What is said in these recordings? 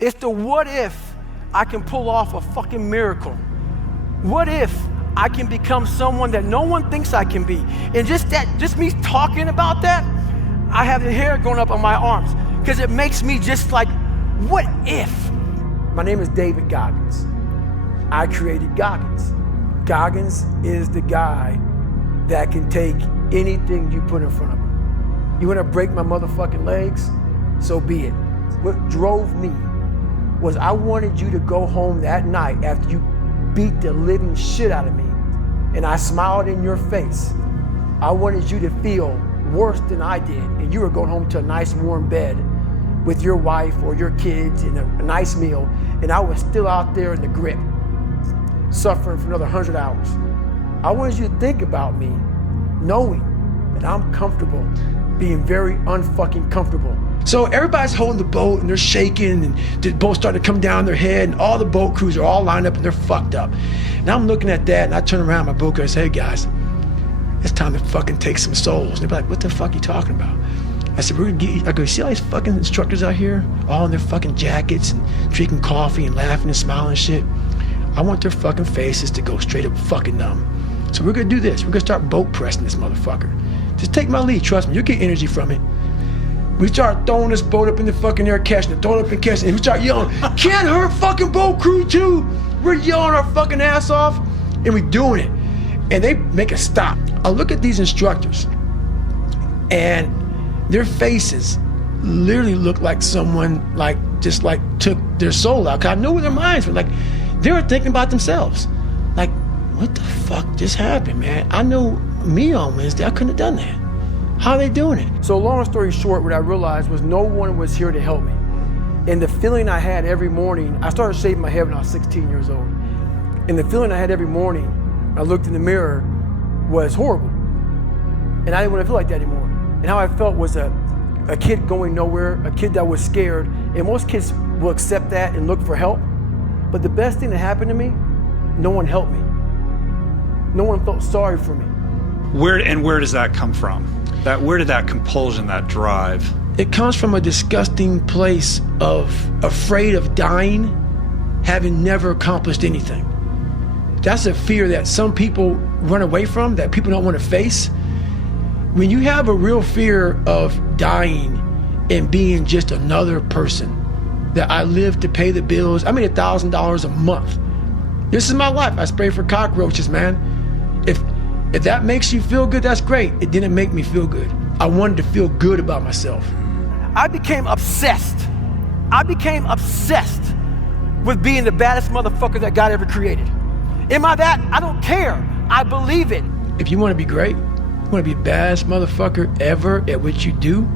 It's the what if I can pull off a fucking miracle. What if I can become someone that no one thinks I can be? And just me talking about that, I have the hair going up on my arms because it makes me just like, what if? My name is David Goggins. I created Goggins. Goggins is the guy that can take anything you put in front of him. You wanna break my motherfucking legs? So be it. What drove me was I wanted you to go home that night after you beat the living shit out of me and I smiled in your face. I wanted you to feel worse than I did and you were going home to a nice warm bed with your wife or your kids and a nice meal, and I was still out there in the grip, suffering for another 100 hours. I wanted you to think about me knowing that I'm comfortable being very unfucking comfortable. So everybody's holding the boat and they're shaking and the boat's starting to come down their head and all the boat crews are all lined up and they're fucked up. And I'm looking at that and I turn around my boat crew and say, hey guys, it's time to fucking take some souls. And they'd be like, what the fuck are you talking about? I said, we're gonna get you. I go, see all these fucking instructors out here, all in their fucking jackets and drinking coffee and laughing and smiling and shit. I want their fucking faces to go straight up fucking numb. So we're gonna do this. We're gonna start boat pressing this motherfucker. Just take my lead, trust me, you'll get energy from it. We start throwing this boat up in the fucking air, catching it, throwing it up and catching it, and we start yelling, can't hurt fucking boat crew too. We're yelling our fucking ass off, and we're doing it. And they make us stop. I look at these instructors, and their faces literally look like someone just took their soul out. Cause I know where their minds were. Like, they were thinking about themselves. Like, what the fuck just happened, man? I know me on Wednesday, I couldn't have done that. How are they doing it? So long story short, what I realized was no one was here to help me. And the feeling I had every morning, I started shaving my head when I was 16 years old. And the feeling I had every morning, I looked in the mirror, was horrible. And I didn't want to feel like that anymore. And how I felt was a kid going nowhere, a kid that was scared. And most kids will accept that and look for help. But the best thing that happened to me, no one helped me. No one felt sorry for me. Where does that come from? Where did that compulsion, that drive? It comes from a disgusting place of afraid of dying, having never accomplished anything. That's a fear that some people run away from, that people don't want to face. When you have a real fear of dying and being just another person, that I live to pay the bills, I made $1,000 a month. This is my life. I spray for cockroaches, man. If that makes you feel good, that's great. It didn't make me feel good. I wanted to feel good about myself. I became obsessed with being the baddest motherfucker that God ever created. Am I that? I don't care. I believe it. If you want to be great, you want to be the baddest motherfucker ever at what you do,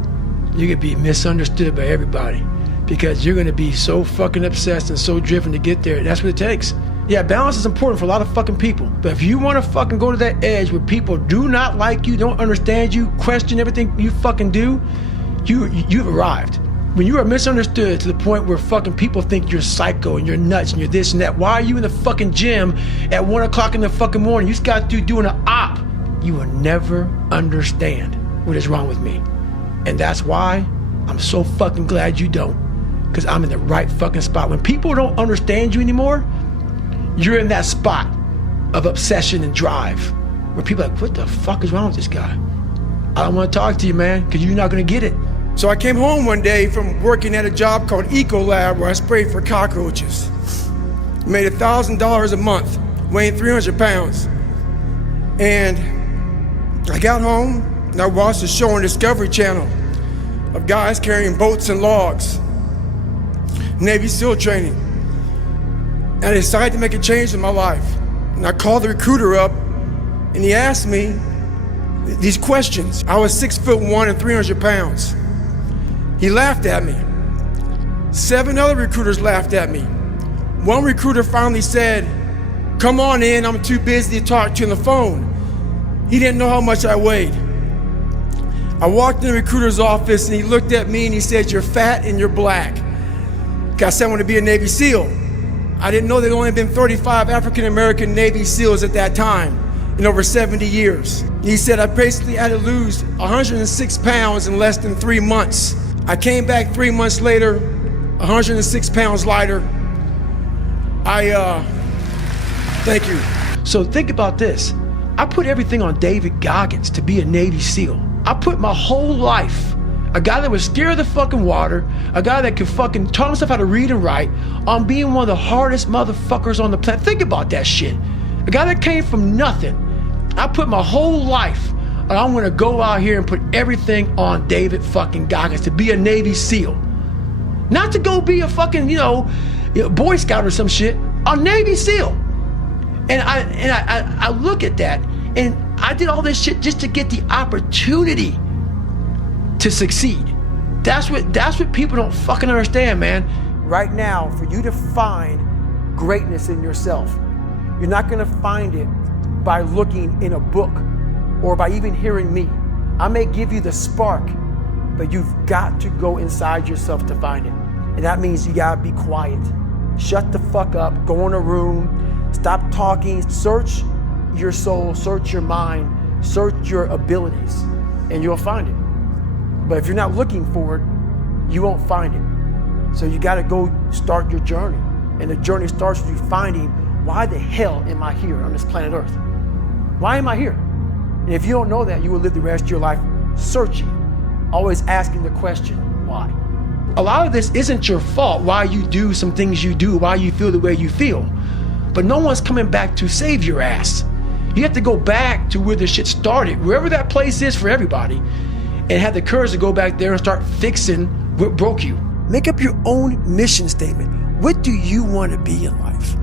you're going to be misunderstood by everybody because you're going to be so fucking obsessed and so driven to get there. That's what it takes. Yeah, balance is important for a lot of fucking people. But if you want to fucking go to that edge where people do not like you, don't understand you, question everything you fucking do, you've arrived. When you are misunderstood to the point where fucking people think you're psycho and you're nuts and you're this and that, why are you in the fucking gym at 1 o'clock in the fucking morning? You just got to doing an op. You will never understand what is wrong with me. And that's why I'm so fucking glad you don't. Because I'm in the right fucking spot. When people don't understand you anymore, you're in that spot of obsession and drive where people are like, what the fuck is wrong with this guy? I don't want to talk to you, man, because you're not going to get it. So I came home one day from working at a job called Ecolab where I sprayed for cockroaches. Made $1,000 a month, weighing 300 pounds. And I got home and I watched a show on Discovery Channel of guys carrying boats and logs, Navy SEAL training. And I decided to make a change in my life. And I called the recruiter up and he asked me these questions. I was 6'1" and 300 pounds. He laughed at me. 7 other recruiters laughed at me. One recruiter finally said, come on in, I'm too busy to talk to you on the phone. He didn't know how much I weighed. I walked in the recruiter's office and he looked at me and he said, you're fat and you're black. I said I want to be a Navy SEAL. I didn't know there'd only been 35 African-American Navy SEALs at that time in over 70 years. He said I basically had to lose 106 pounds in less than 3 months. I came back 3 months later, 106 pounds lighter. Thank you. So think about this. I put everything on David Goggins to be a Navy SEAL. I put my whole life, a guy that was scared of the fucking water, a guy that could fucking taught himself how to read and write, on being one of the hardest motherfuckers on the planet. Think about that shit. A guy that came from nothing. I put my whole life, and I'm gonna go out here and put everything on David fucking Goggins to be a Navy SEAL. Not to go be a fucking, Boy Scout or some shit, a Navy SEAL. And I look at that, and I did all this shit just to get the opportunity to succeed. That's what people don't fucking understand, man. Right now, for you to find greatness in yourself, you're not gonna find it by looking in a book or by even hearing me. I may give you the spark, but you've got to go inside yourself to find it. And that means you gotta be quiet. Shut the fuck up, go in a room, stop talking, search your soul, search your mind, search your abilities, and you'll find it. But if you're not looking for it, you won't find it. So you gotta go start your journey. And the journey starts with you finding, why the hell am I here on this planet Earth? Why am I here? And if you don't know that, you will live the rest of your life searching, always asking the question, why? A lot of this isn't your fault, why you do some things you do, why you feel the way you feel. But no one's coming back to save your ass. You have to go back to where the shit started, wherever that place is for everybody, and have the courage to go back there and start fixing what broke you. Make up your own mission statement. What do you want to be in life?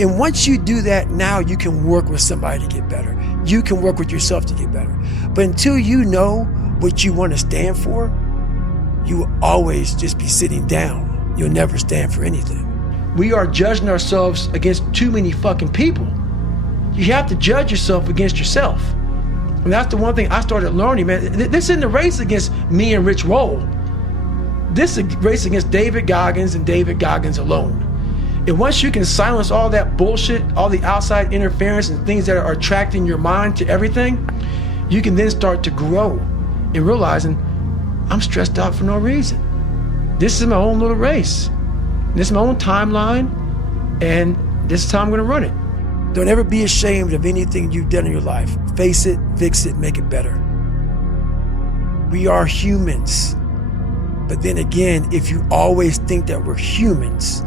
And once you do that, now you can work with somebody to get better. You can work with yourself to get better. But until you know what you want to stand for, you will always just be sitting down. You'll never stand for anything. We are judging ourselves against too many fucking people. You have to judge yourself against yourself. And that's the one thing I started learning, man. This isn't a race against me and Rich Roll. This is a race against David Goggins and David Goggins alone. And once you can silence all that bullshit, all the outside interference and things that are attracting your mind to everything, you can then start to grow in realizing, I'm stressed out for no reason. This is my own little race. This is my own timeline, and this is how I'm gonna run it. Don't ever be ashamed of anything you've done in your life. Face it, fix it, make it better. We are humans. But then again, if you always think that we're humans,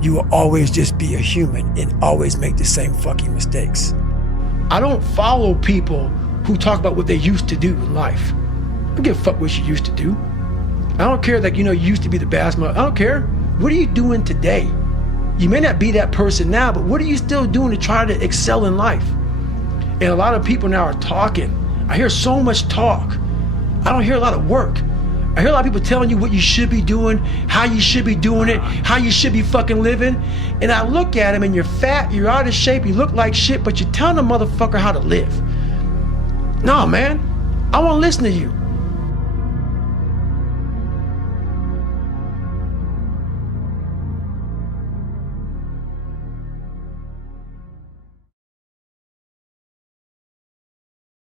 you will always just be a human and always make the same fucking mistakes. I don't follow people who talk about what they used to do in life. I don't give a fuck what you used to do. I don't care that, you used to be the best mother. I don't care. What are you doing today? You may not be that person now, but what are you still doing to try to excel in life? And a lot of people now are talking. I hear so much talk. I don't hear a lot of work. I hear a lot of people telling you what you should be doing, how you should be doing it, how you should be fucking living. And I look at them and you're fat, you're out of shape, you look like shit, but you're telling a motherfucker how to live. No, man, I won't listen to you.